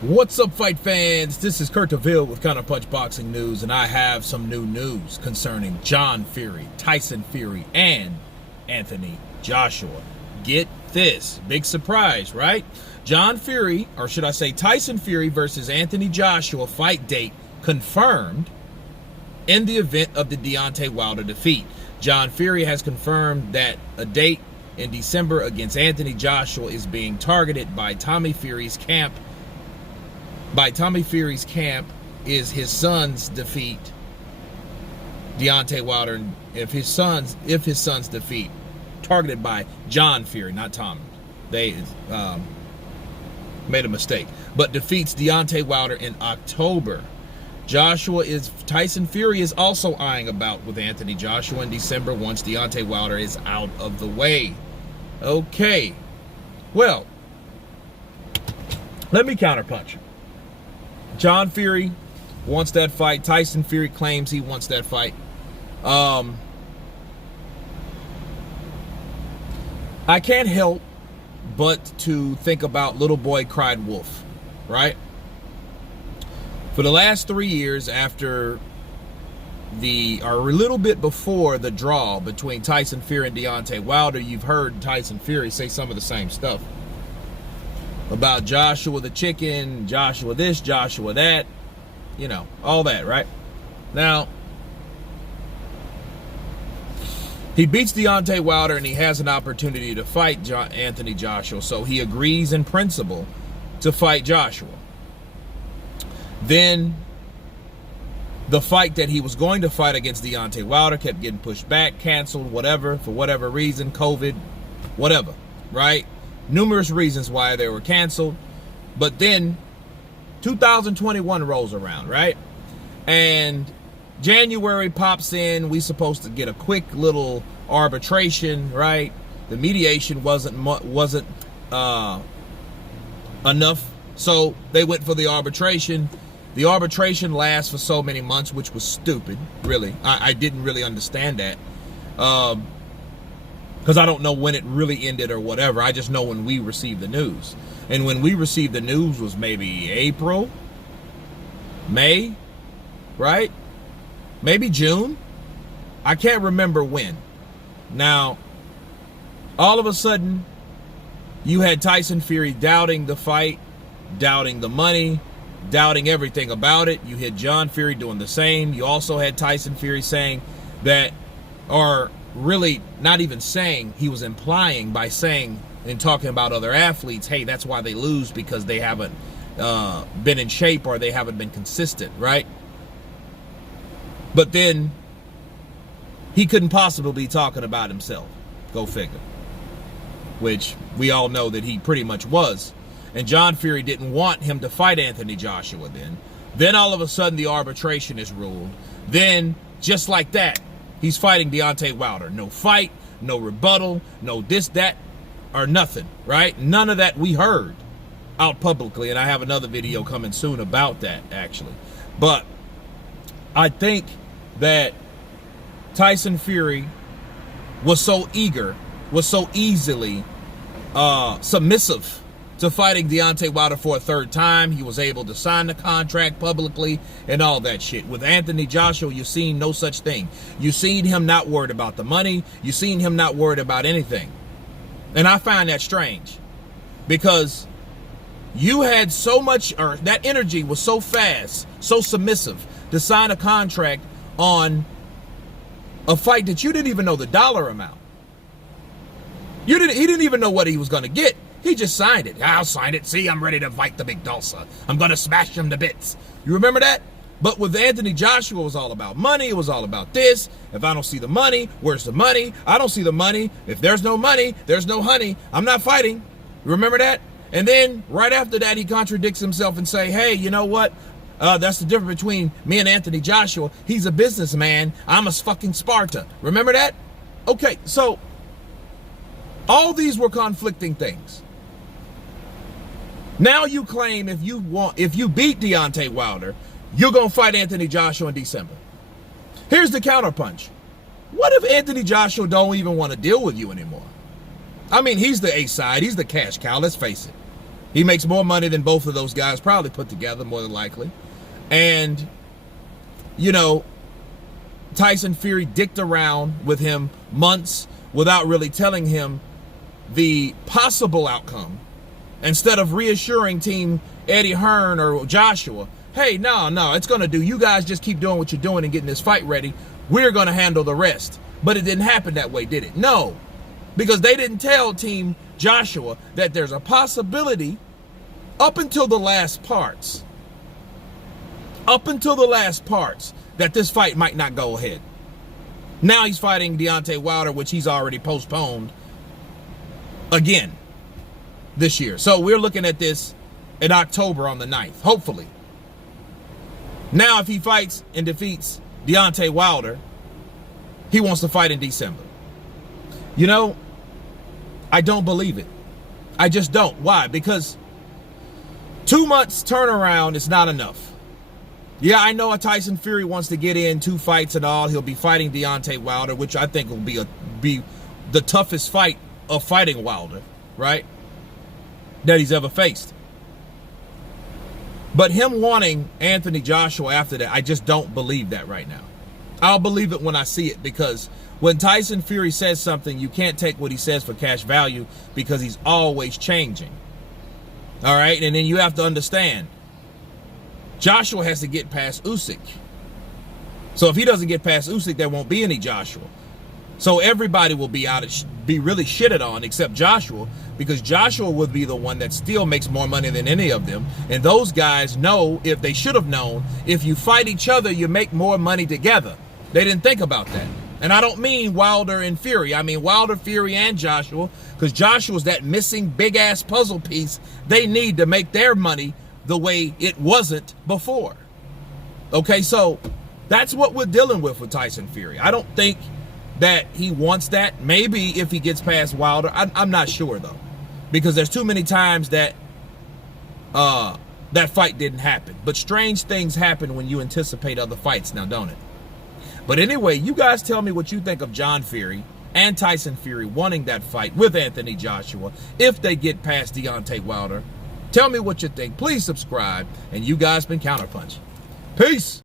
What's up, fight fans? This is Kurt DeVille with Counterpunch Boxing News, and I have some new news concerning John Fury, Tyson Fury, and Anthony Joshua. Get this. Big surprise, right? John Fury, or should I say Tyson Fury versus Anthony Joshua fight date confirmed in the event of the Deontay Wilder defeat. John Fury has confirmed that a date in December against Anthony Joshua is being targeted by Tommy Fury's camp. By Tommy Fury's camp is his son's defeat, Deontay Wilder, if his son's defeat, targeted by John Fury, not Tommy. They made a mistake, but defeats Deontay Wilder in October. Tyson Fury is also eyeing a bout with Anthony Joshua in December once Deontay Wilder is out of the way. Okay, well, let me counterpunch. John Fury wants that fight. Tyson Fury claims he wants that fight. I can't help but to think about Little Boy Cried Wolf, right? For the last 3 years after or a little bit before the draw between Tyson Fury and Deontay Wilder, you've heard Tyson Fury say some of the same stuff about Joshua the chicken, Joshua this, Joshua that, you know, all that, right? Now, he beats Deontay Wilder and he has an opportunity to fight Anthony Joshua, so he agrees in principle to fight Joshua. Then the fight that he was going to fight against Deontay Wilder kept getting pushed back, canceled, whatever, for whatever reason, COVID, whatever, right? Numerous reasons why they were canceled. But then 2021 rolls around, right? And January pops in. We supposed to get a quick little arbitration, right? The mediation wasn't enough, so they went for the arbitration. The arbitration lasts for so many months, which was stupid, really. I didn't really understand that. Because I don't know when it really ended or whatever. I just know when we received the news. And when we received the news was maybe April, May, right? Maybe June. I can't remember when. Now, all of a sudden, you had Tyson Fury doubting the fight, doubting the money, doubting everything about it. You had John Fury doing the same. You also had Tyson Fury saying that, or really not even saying, he was implying by saying and talking about other athletes, hey, that's why they lose, because they haven't been in shape or they haven't been consistent, right? But then he couldn't possibly be talking about himself. Go figure. Which we all know that he pretty much was. And John Fury didn't want him to fight Anthony Joshua then. Then all of a sudden the arbitration is ruled. Then, just like that, he's fighting Deontay Wilder. No fight, no rebuttal, no this, that, or nothing, right? None of that we heard out publicly, and I have another video coming soon about that, actually. But I think that Tyson Fury was so eager, was so easily submissive to fighting Deontay Wilder for a third time. He was able to sign the contract publicly and all that shit. With Anthony Joshua, you've seen no such thing. You've seen him not worried about the money. You've seen him not worried about anything. And I find that strange, because you had so much, or that energy was so fast, so submissive to sign a contract on a fight that you didn't even know the dollar amount. He didn't even know what he was going to get. He just signed it. I'll sign it. See, I'm ready to fight the big Dulce. I'm going to smash him to bits. You remember that? But with Anthony Joshua, it was all about money. It was all about this. If I don't see the money, where's the money? I don't see the money. If there's no money, there's no honey. I'm not fighting. You remember that? And then right after that, he contradicts himself and say, hey, you know what? That's the difference between me and Anthony Joshua. He's a businessman. I'm a fucking Sparta. Remember that? Okay, so all these were conflicting things. Now you claim if you beat Deontay Wilder, you're going to fight Anthony Joshua in December. Here's the counterpunch. What if Anthony Joshua don't even want to deal with you anymore? I mean, he's the A side. He's the cash cow. Let's face it. He makes more money than both of those guys probably put together, more than likely. And, you know, Tyson Fury dicked around with him months without really telling him the possible outcome. Instead of reassuring Team Eddie Hearn or Joshua, hey, no, it's going to do. You guys just keep doing what you're doing and getting this fight ready. We're going to handle the rest. But it didn't happen that way, did it? No, because they didn't tell Team Joshua that there's a possibility up until the last parts. Up until the last parts that this fight might not go ahead. Now he's fighting Deontay Wilder, which he's already postponed again this year. So we're looking at this in October on the 9th, hopefully. Now if he fights and defeats Deontay Wilder, he wants to fight in December. You know, I don't believe it. I just don't. Why? Because 2 months turnaround is not enough. Yeah, I know a Tyson Fury wants to get in 2 fights and all. He'll be fighting Deontay Wilder, which I think will be the toughest fight of fighting Wilder, right? That he's ever faced. But him wanting Anthony Joshua after that, I just don't believe that right now. I'll believe it when I see it, because when Tyson Fury says something, you can't take what he says for cash value because he's always changing. All right? And then you have to understand, Joshua has to get past Usyk. So if he doesn't get past Usyk, there won't be any Joshua. So everybody will be really shitted on except Joshua, because Joshua would be the one that still makes more money than any of them. And those guys know, if they should have known, if you fight each other, you make more money together. They didn't think about that. And I don't mean Wilder and Fury. I mean Wilder, Fury, and Joshua, because Joshua's that missing big-ass puzzle piece they need to make their money the way it wasn't before. Okay, so that's what we're dealing with Tyson Fury. I don't think that he wants that. Maybe if he gets past Wilder. I'm not sure, though, because there's too many times that that fight didn't happen. But strange things happen when you anticipate other fights now, don't it? But anyway, you guys tell me what you think of John Fury and Tyson Fury wanting that fight with Anthony Joshua if they get past Deontay Wilder. Tell me what you think. Please subscribe. And you guys been Counterpunch. Peace.